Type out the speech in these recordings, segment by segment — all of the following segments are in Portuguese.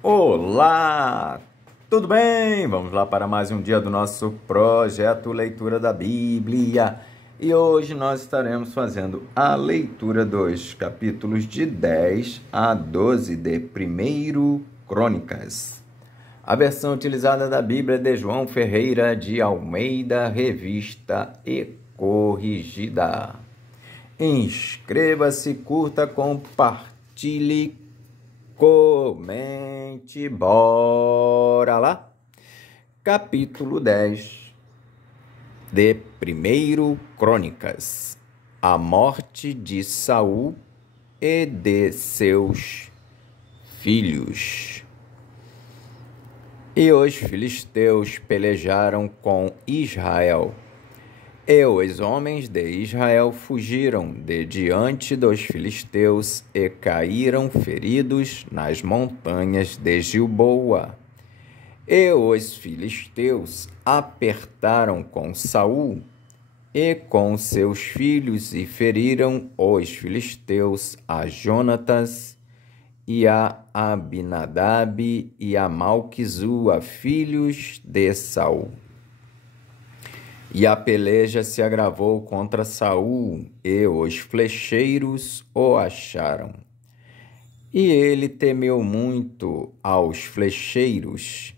Olá, tudo bem? Vamos lá para mais um dia do nosso projeto Leitura da Bíblia. E hoje nós estaremos fazendo a leitura dos capítulos de 10 a 12 de 1 Crônicas. A versão utilizada da Bíblia é de João Ferreira de Almeida, revista e corrigida. Inscreva-se, curta, compartilhe, comente, bora lá! Capítulo 10 de 1 Crônicas. A morte de Saul e de seus filhos. E os filisteus pelejaram com Israel. E os homens de Israel fugiram de diante dos filisteus e caíram feridos nas montanhas de Gilboa. E os filisteus apertaram com Saul e com seus filhos e feriram os filisteus a Jonatas e a Abinadab e a Malquizua, filhos de Saul. E a peleja se agravou contra Saul, e os flecheiros o acharam. E ele temeu muito aos flecheiros.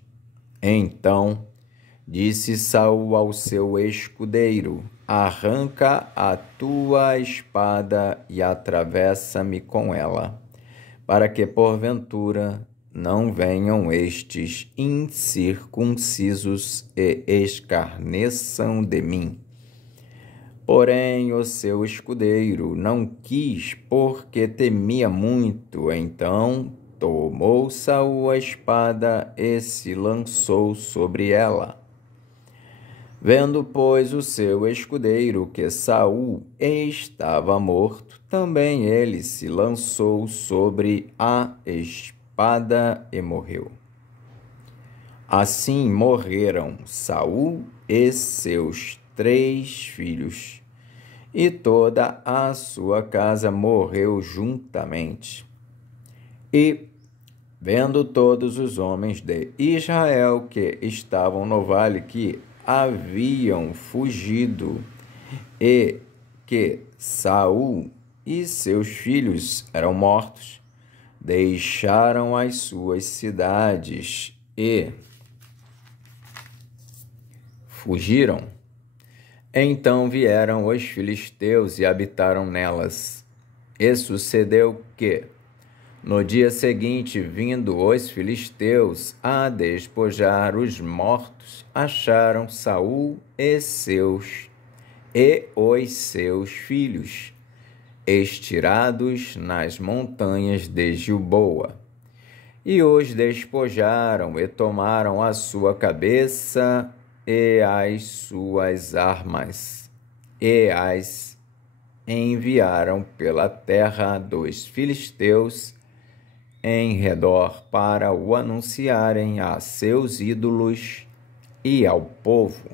Então disse Saul ao seu escudeiro: arranca a tua espada e atravessa-me com ela, para que porventura não venham estes incircuncisos e escarneçam de mim. Porém, o seu escudeiro não quis, porque temia muito. Então tomou Saul a espada e se lançou sobre ela. Vendo, pois, o seu escudeiro que Saul estava morto, também ele se lançou sobre a espada e morreu. Assim morreram Saul e seus 3 filhos, e toda a sua casa morreu juntamente. E, vendo todos os homens de Israel que estavam no vale que haviam fugido, e que Saul e seus filhos eram mortos, deixaram as suas cidades e fugiram. Então vieram os filisteus e habitaram nelas. E sucedeu que, no dia seguinte, vindo os filisteus a despojar os mortos, acharam Saul e os seus filhos estirados nas montanhas de Gilboa. E os despojaram e tomaram a sua cabeça e as suas armas, e as enviaram pela terra dos filisteus em redor para o anunciarem a seus ídolos e ao povo.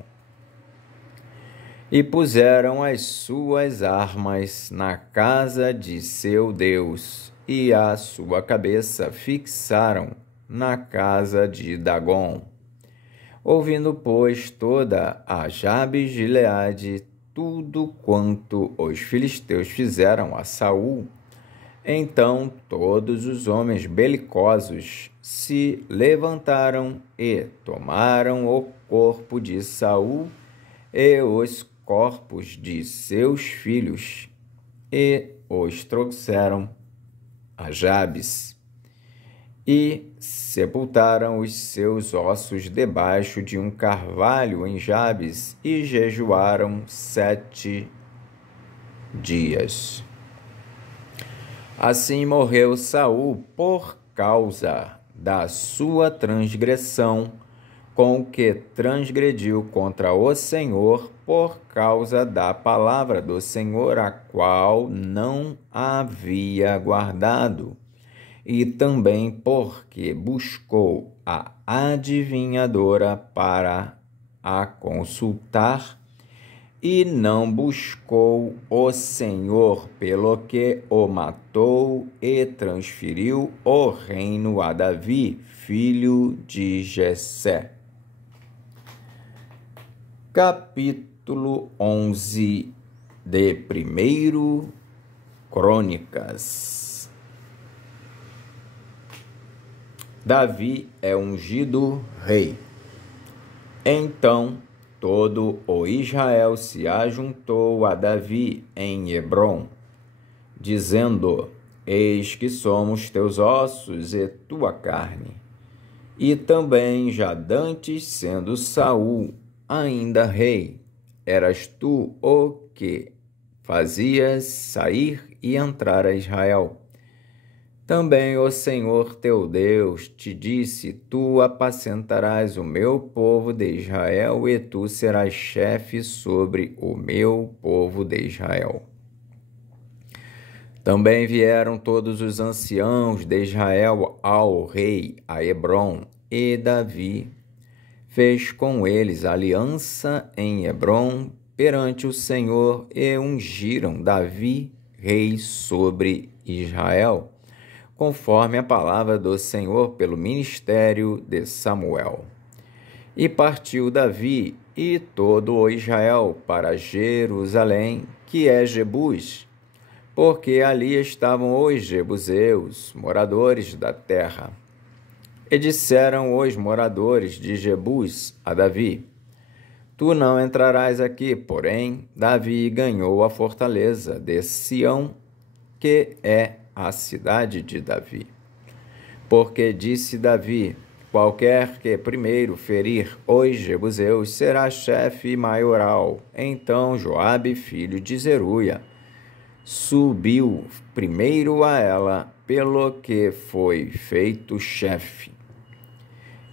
E puseram as suas armas na casa de seu Deus, e a sua cabeça fixaram na casa de Dagom. Ouvindo, pois, toda a Jabes de Gileade tudo quanto os filisteus fizeram a Saul, então todos os homens belicosos se levantaram e tomaram o corpo de Saul e os corpos de seus filhos, e os trouxeram a Jabes, e sepultaram os seus ossos debaixo de um carvalho em Jabes, e jejuaram 7 dias. Assim morreu Saul por causa da sua transgressão, com que transgrediu contra o Senhor por causa da palavra do Senhor, a qual não havia guardado, e também porque buscou a adivinhadora para a consultar, e não buscou o Senhor, pelo que o matou e transferiu o reino a Davi, filho de Jessé. Capítulo 11 de 1 Crônicas. Davi é ungido rei. Então todo o Israel se ajuntou a Davi em Hebrom, dizendo: Eis que somos teus ossos e tua carne. E também já dantes, sendo Saul ainda rei, eras tu o que fazias sair e entrar a Israel. Também o Senhor teu Deus te disse: Tu apacentarás o meu povo de Israel, e tu serás chefe sobre o meu povo de Israel. Também vieram todos os anciãos de Israel ao rei a Hebrom, e Davi fez com eles aliança em Hebrom perante o Senhor, e ungiram Davi rei sobre Israel, conforme a palavra do Senhor pelo ministério de Samuel. E partiu Davi e todo o Israel para Jerusalém, que é Jebus, porque ali estavam os jebuseus, moradores da terra. E disseram os moradores de Jebus a Davi: Tu não entrarás aqui. Porém, Davi ganhou a fortaleza de Sião, que é a cidade de Davi. Porque disse Davi: Qualquer que primeiro ferir os jebuseus será chefe maioral. Então Joabe, filho de Zeruia, subiu primeiro a ela, pelo que foi feito chefe.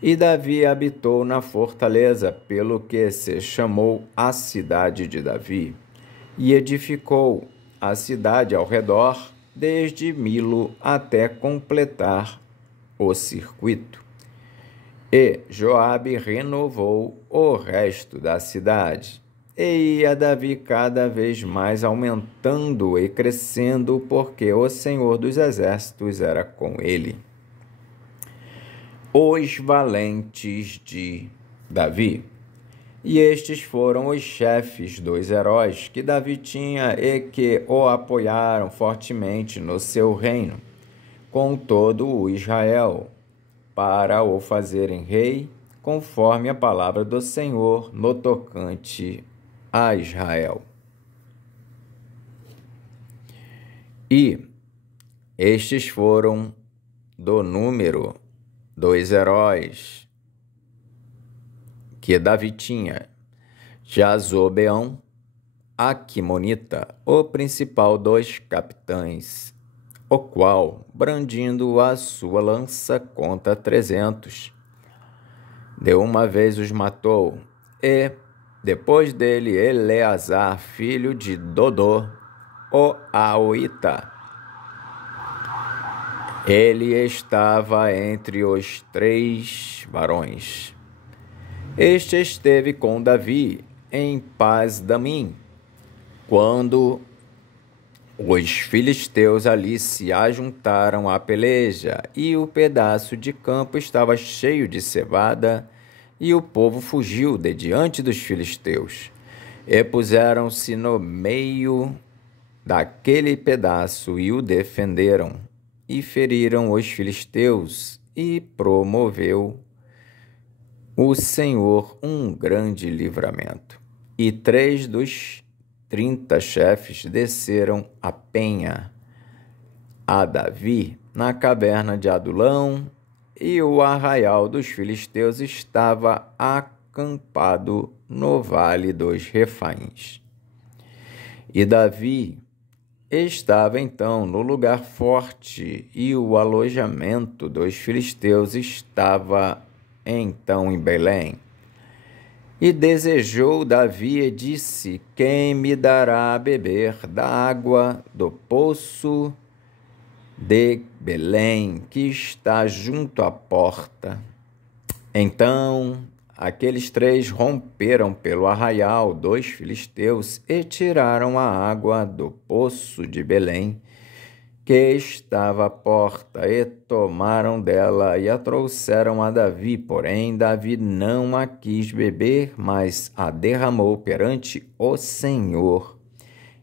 E Davi habitou na fortaleza, pelo que se chamou a cidade de Davi, e edificou a cidade ao redor, desde Milo até completar o circuito. E Joabe renovou o resto da cidade, e ia Davi cada vez mais aumentando e crescendo, porque o Senhor dos Exércitos era com ele. Os valentes de Davi. E estes foram os chefes dos heróis que Davi tinha e que o apoiaram fortemente no seu reino, com todo o Israel, para o fazerem rei, conforme a palavra do Senhor no tocante a Israel. E estes foram do número dos heróis que Davi tinha: Jazobeão, Aquimonita, o principal dos capitães, o qual, brandindo a sua lança contra 300, de uma vez os matou. E, depois dele, Eleazar, filho de Dodô, o Aoita. Ele estava entre os 3 varões. Este esteve com Davi em Pas-damim, quando os filisteus ali se ajuntaram à peleja, e o pedaço de campo estava cheio de cevada, e o povo fugiu de diante dos filisteus, e puseram-se no meio daquele pedaço e o defenderam, e feriram os filisteus, e promoveu o Senhor um grande livramento. E 3 dos 30 chefes desceram a penha a Davi na caverna de Adulão, e o arraial dos filisteus estava acampado no vale dos Refaíns. E Davi estava então no lugar forte, e o alojamento dos filisteus estava então em Belém. E desejou Davi e disse: Quem me dará a beber da água do poço de Belém, que está junto à porta? Então aqueles três romperam pelo arraial 2 filisteus e tiraram a água do poço de Belém, que estava à porta, e tomaram dela e a trouxeram a Davi. Porém, Davi não a quis beber, mas a derramou perante o Senhor.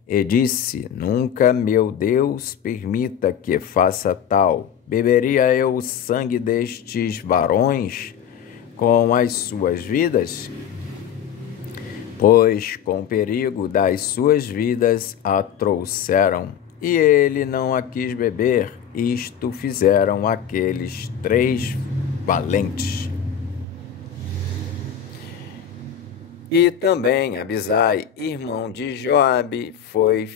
E disse: Nunca, meu Deus, permita que faça tal. Beberia eu o sangue destes varões com as suas vidas? Pois com perigo das suas vidas a trouxeram, e ele não a quis beber. Isto fizeram aqueles 3 valentes. E também Abisai, irmão de Joabe, foi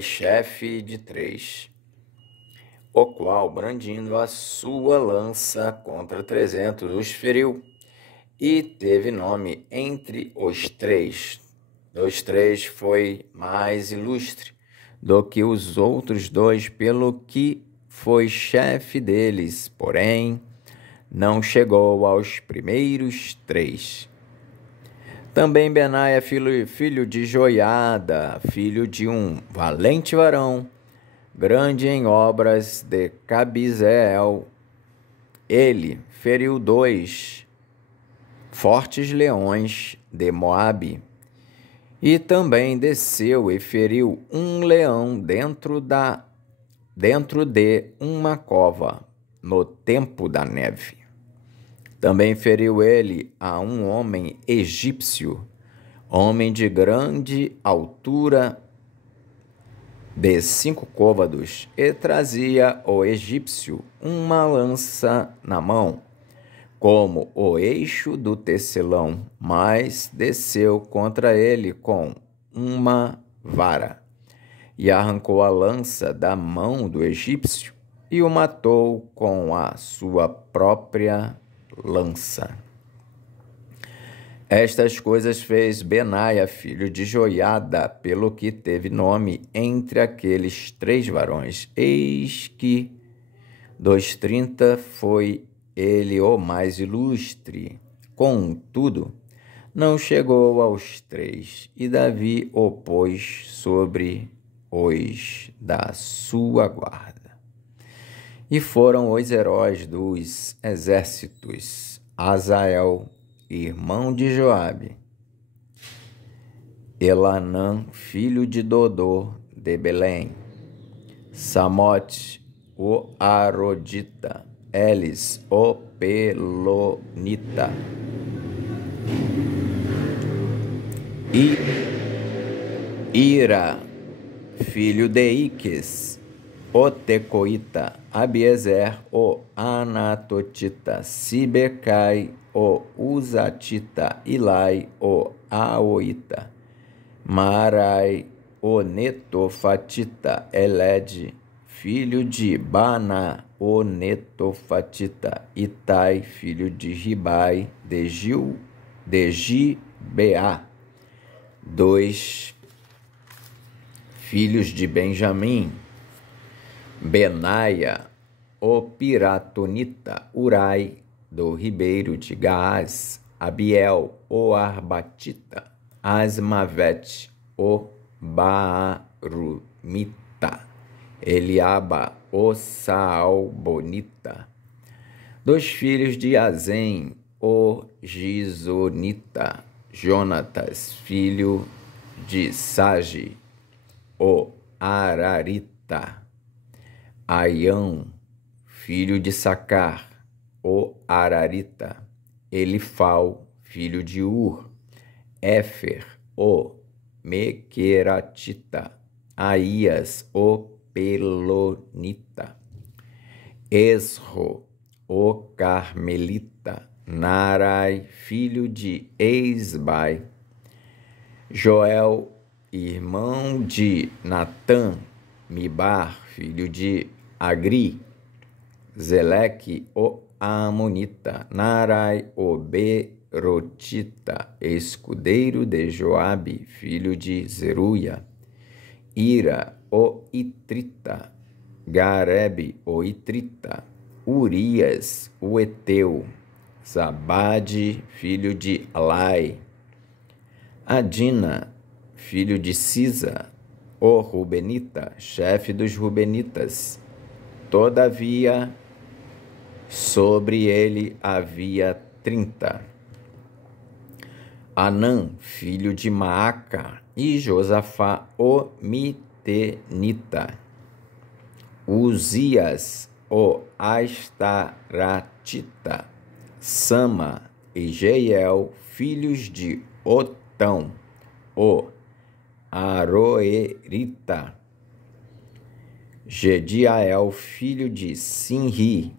chefe de 3, o qual, brandindo a sua lança contra 300, os feriu, e teve nome entre os 3. Dos 3 foi mais ilustre do que os outros 2, pelo que foi chefe deles, porém não chegou aos primeiros 3. Também Benaia, filho de Joiada, filho de um valente varão, grande em obras de Cabizeel, ele feriu 2 fortes leões de Moabe, e também desceu e feriu um leão dentro de uma cova, no tempo da neve. Também feriu ele a um homem egípcio, homem de grande altura, de 5 côvados, e trazia o egípcio uma lança na mão, como o eixo do tecelão, mas desceu contra ele com uma vara, e arrancou a lança da mão do egípcio, e o matou com a sua própria lança. Estas coisas fez Benaia, filho de Joiada, pelo que teve nome entre aqueles 3 varões. Eis que dos 30 foi ele o mais ilustre. Contudo, não chegou aos 3, e Davi o pôs sobre os da sua guarda. E foram os heróis dos exércitos: Azael, irmão de Joabe, Elanã, filho de Dodô, de Belém, Samote, o Arodita, Elis, o Pelonita, e Ira, filho de Iques, o Tecoita, Abiezer, o Anatotita, Sibecai, o Uzatita, Ilai, o Aoita, Marai, o Netofatita, Eled, filho de Bana, o Netofatita, Itai, filho de Ribai, de Gibeá, 2 filhos de Benjamim, Benaia, o Piratonita, Urai, do ribeiro de Gaás, Abiel, o Arbatita, Asmavete, o Baarumita, Eliaba, o Saalbonita, 2 filhos de Azem, o Gizonita, Jonatas, filho de Sage, o Ararita, Aião, filho de Sacar, o Ararita, Elifal, filho de Ur, Éfer, o Mequeratita, Aías, o Pelonita, Esro, o Carmelita, Narai, filho de Eisbai, Joel, irmão de Natã, Mibar, filho de Agri, Zeleque, o Amonita, Narai, o Berotita, escudeiro de Joabe, filho de Zeruia, Ira, o Itrita, Garebe, o Itrita, Urias, o Eteu, Zabade, filho de Alai, Adina, filho de Sisa, o Rubenita, chefe dos Rubenitas. Todavia, sobre ele havia 30. Anã, filho de Maaca, e Josafá, o Mitenita. Uzias, o Astaratita. Sama e Jeiel, filhos de Otão, o Aroerita. Gediael, filho de Sinri,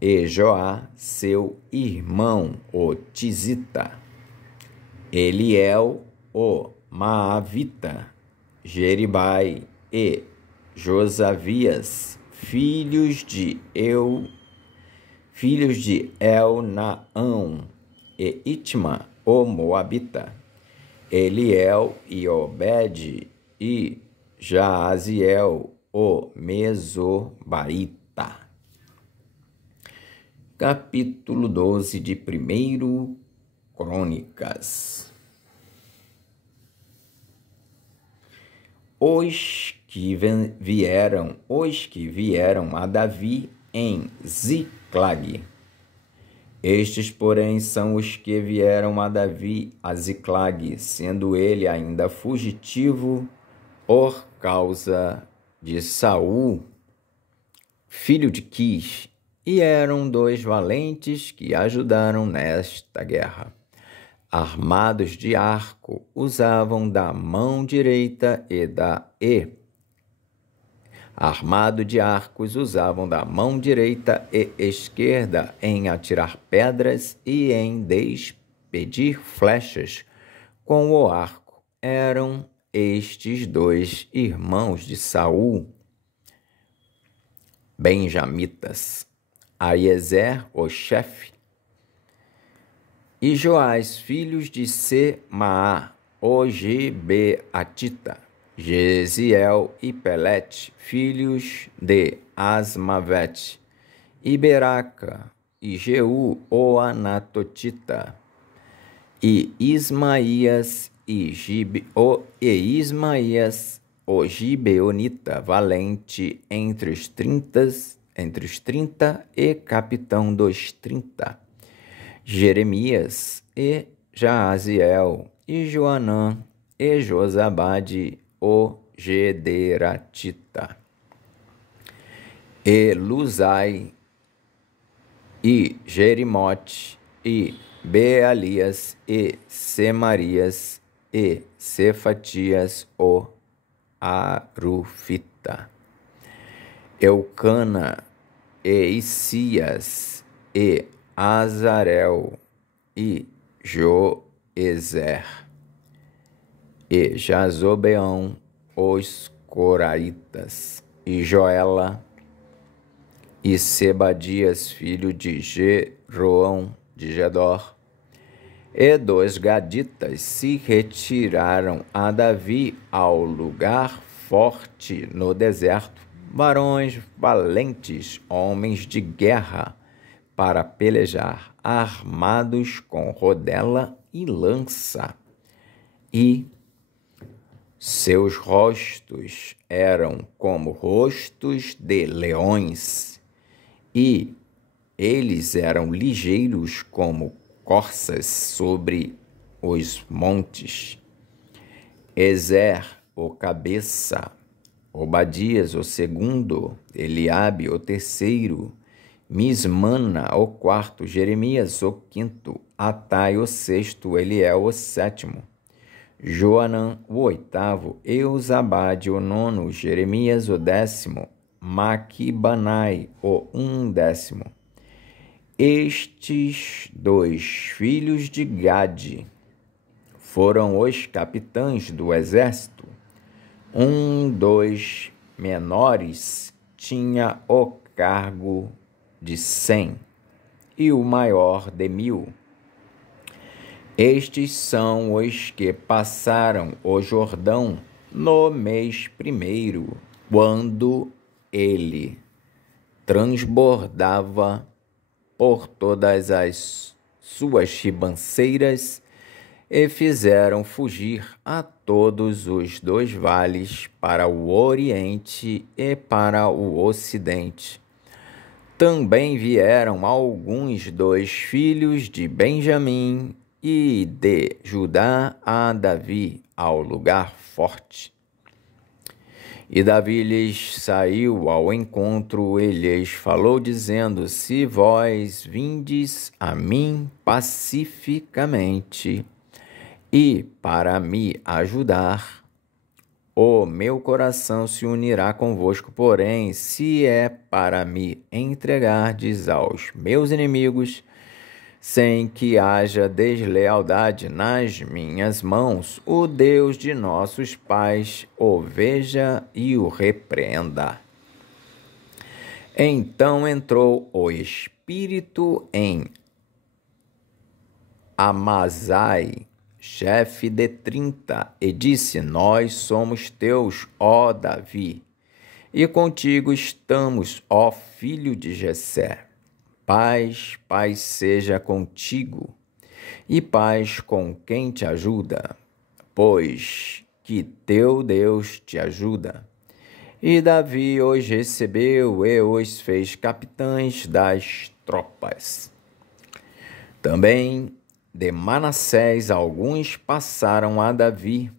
e Joá, seu irmão, o Tizita. Eliel, o Maavita. Jeribai e Josavias, filhos de Elnaão, e Itma, o Moabita. Eliel e Obed e Jaaziel, o Mesobaíta. Capítulo 12 de 1 Crônicas. Os que vieram a Davi em Ziclag. Estes, porém, são os que vieram a Davi a Ziclag, sendo ele ainda fugitivo por causa de Saul, filho de Quis, e eram 2 valentes que ajudaram nesta guerra. Armados de arco, usavam da mão direita Armado de arcos, usavam da mão direita e esquerda em atirar pedras e em despedir flechas com o arco. Eram estes 2 irmãos de Saul, benjamitas, Aiezer, o chefe, e Joás, filhos de Semaá, o Gibeatita. Jeziel e Pelete, filhos de Asmavete, e Beraca, e Jeú, o Anatotita, e Ismaías, o Gibeonita, valente entre os 30 e capitão dos 30. Jeremias, e Jaaziel, e Joanã, e Josabade, o Gederatita, e Luzai, e Jerimote, e Bealias, e Semarias, e Cefatias, o Arufita, Eucana, e Isias, e Azarel, e Joezer, e Jazobeão, os Coraitas, e Joela, e Sebadias, filho de Jeroão de Gedor. E 2 gaditas se retiraram a Davi ao lugar forte no deserto, varões valentes, homens de guerra, para pelejar, armados com rodela e lança. E seus rostos eram como rostos de leões, e eles eram ligeiros como corças sobre os montes. Ezer, o cabeça, Obadias, o segundo, Eliabe, o terceiro, Mismana, o quarto, Jeremias, o quinto, Atai, o sexto, Eliel, o sétimo, Joanã, o oitavo, Eusabade, o nono, Jeremias, o décimo, Maquibanai, o undécimo. Estes 2 filhos de Gade foram os capitães do exército. Dos menores tinha o cargo de 100 e o maior de 1000. Estes são os que passaram o Jordão no mês 1º, quando ele transbordava por todas as suas ribanceiras e fizeram fugir a todos os 2 vales para o oriente e para o ocidente. Também vieram alguns 2 filhos de Benjamim e de Judá a Davi ao lugar forte. E Davi lhes saiu ao encontro e lhes falou, dizendo: se vós vindes a mim pacificamente e para me ajudar, o meu coração se unirá convosco. Porém, se é para me entregardes aos meus inimigos, sem que haja deslealdade nas minhas mãos, o Deus de nossos pais o veja e o repreenda. Então entrou o Espírito em Amazai, chefe de 30, e disse: nós somos teus, ó Davi, e contigo estamos, ó filho de Jessé. Paz, paz seja contigo, e paz com quem te ajuda, pois que teu Deus te ajuda. E Davi os recebeu e os fez capitães das tropas. Também de Manassés alguns passaram a Davi,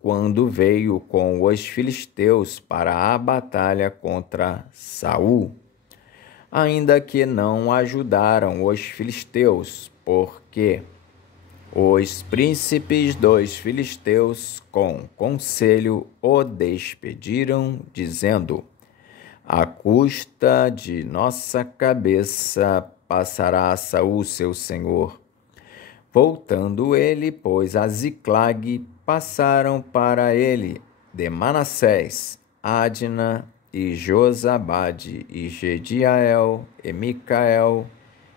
quando veio com os filisteus para a batalha contra Saul, ainda que não ajudaram os filisteus, porque os príncipes dos filisteus com conselho o despediram, dizendo: à custa de nossa cabeça passará a Saul seu senhor. Voltando ele, pois, a Ziclag, passaram para ele de Manassés, Adna e Josabade, e Jediael, e Micael,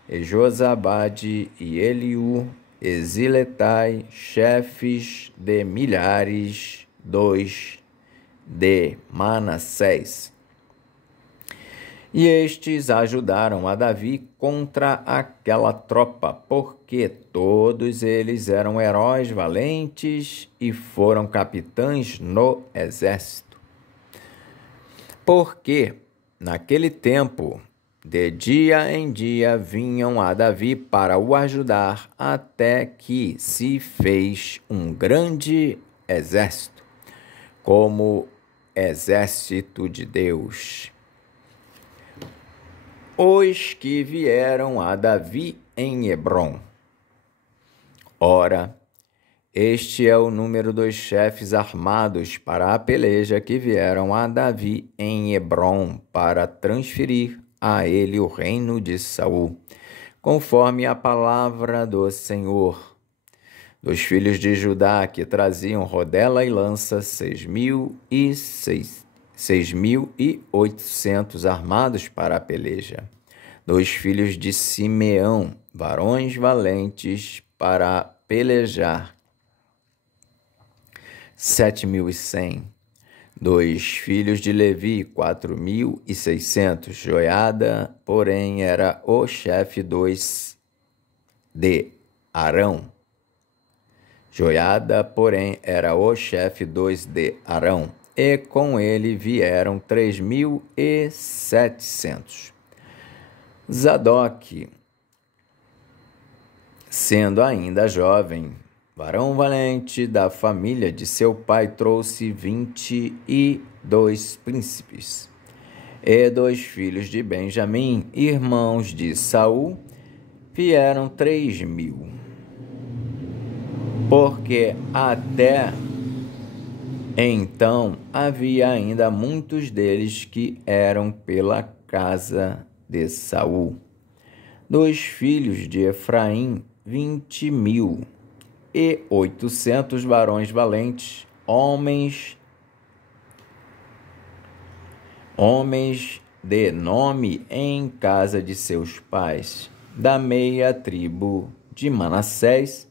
e Josabade, e Eliú, e Ziletai, chefes de milhares, 2 de Manassés. E estes ajudaram a Davi contra aquela tropa, porque todos eles eram heróis valentes e foram capitães no exército. Porque naquele tempo, de dia em dia, vinham a Davi para o ajudar, até que se fez um grande exército, como exército de Deus. Os que vieram a Davi em Hebrom. Ora, este é o número dos chefes armados para a peleja que vieram a Davi em Hebrom para transferir a ele o reino de Saul, conforme a palavra do Senhor. Dos filhos de Judá que traziam rodela e lança, 6.800 armados para a peleja. Dos filhos de Simeão, varões valentes para pelejar, 7.100. Dos filhos de Levi, 4.600. Joiada, porém, era o chefe de Arão. Joiada, porém, era o chefe de Arão. E com ele vieram 3.700. Zadok, sendo ainda jovem, varão valente da família de seu pai, trouxe 22 príncipes. E dos filhos de Benjamim, irmãos de Saul, vieram 3.000. Porque até então havia ainda muitos deles que eram pela casa de Saul. Dos filhos de Efraim, 20.800 varões valentes, homens de nome em casa de seus pais. Da meia tribo de Manassés,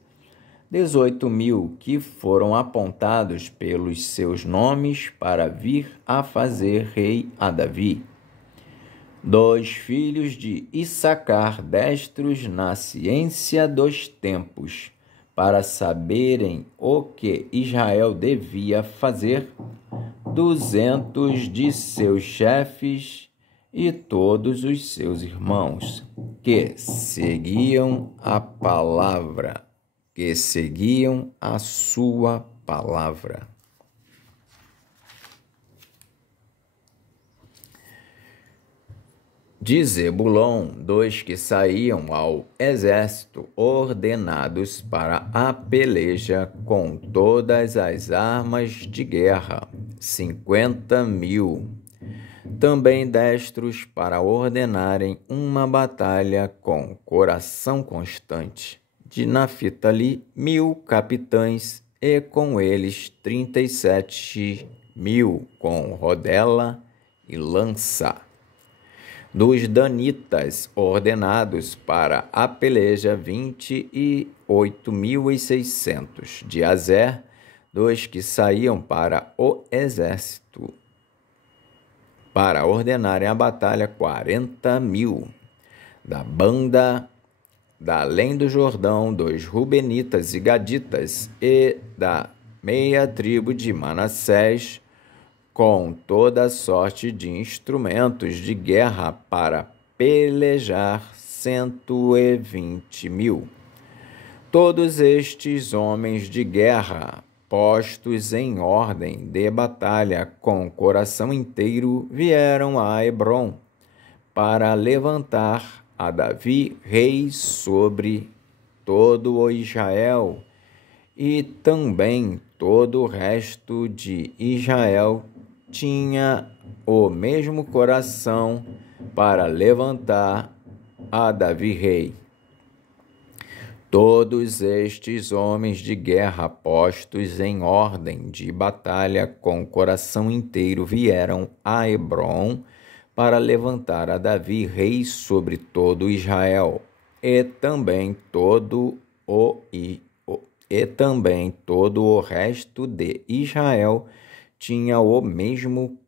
18.000 que foram apontados pelos seus nomes para vir a fazer rei a Davi. 2 filhos de Issacar, destros na ciência dos tempos, para saberem o que Israel devia fazer, 200 de seus chefes e todos os seus irmãos, que seguiam a palavra, que seguiam a sua palavra. De Zebulon, 2 que saíam ao exército, ordenados para a peleja com todas as armas de guerra, 50.000. Também destros para ordenarem uma batalha com coração constante. De Naftali, 1.000 capitães, e com eles 37.000 com rodela e lança. Dos danitas, ordenados para a peleja, 28.600. De Azer, 2 que saíam para o exército, para ordenarem a batalha, 40.000. Da banda da além do Jordão, 2 rubenitas e gaditas, e da meia tribo de Manassés, com toda sorte de instrumentos de guerra para pelejar, 120.000. Todos estes homens de guerra, postos em ordem de batalha com coração inteiro, vieram a Hebrom para levantar a Davi rei sobre todo o Israel, e também todo o resto de Israel tinha o mesmo coração para levantar a Davi rei. Todos estes homens de guerra, postos em ordem de batalha com coração inteiro, vieram a Hebrom para levantar a Davi rei sobre todo Israel, e também todo o resto de Israel tinha o mesmo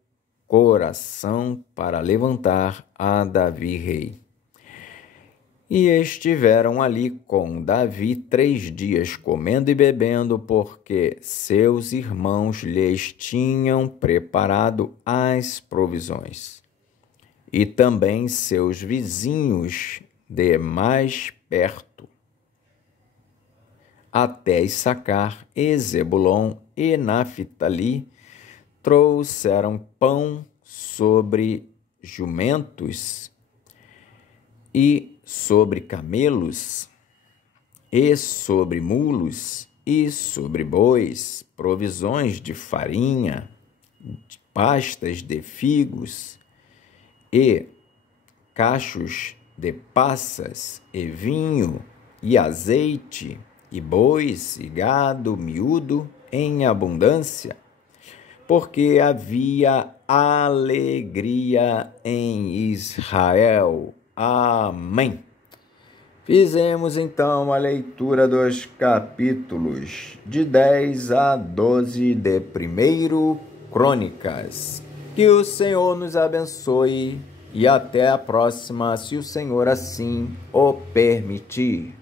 coração para levantar a Davi rei. E estiveram ali com Davi 3 dias, comendo e bebendo, porque seus irmãos lhes tinham preparado as provisões. E também seus vizinhos de mais perto, até Issacar e Zebulon e Naftali, trouxeram pão sobre jumentos e sobre camelos e sobre mulos e sobre bois, provisões de farinha, de pastas de figos e cachos de passas e vinho e azeite e bois e gado miúdo em abundância, porque havia alegria em Israel. Amém. Fizemos então a leitura dos capítulos de 10 a 12 de 1 Crônicas. Que o Senhor nos abençoe e até a próxima, se o Senhor assim o permitir.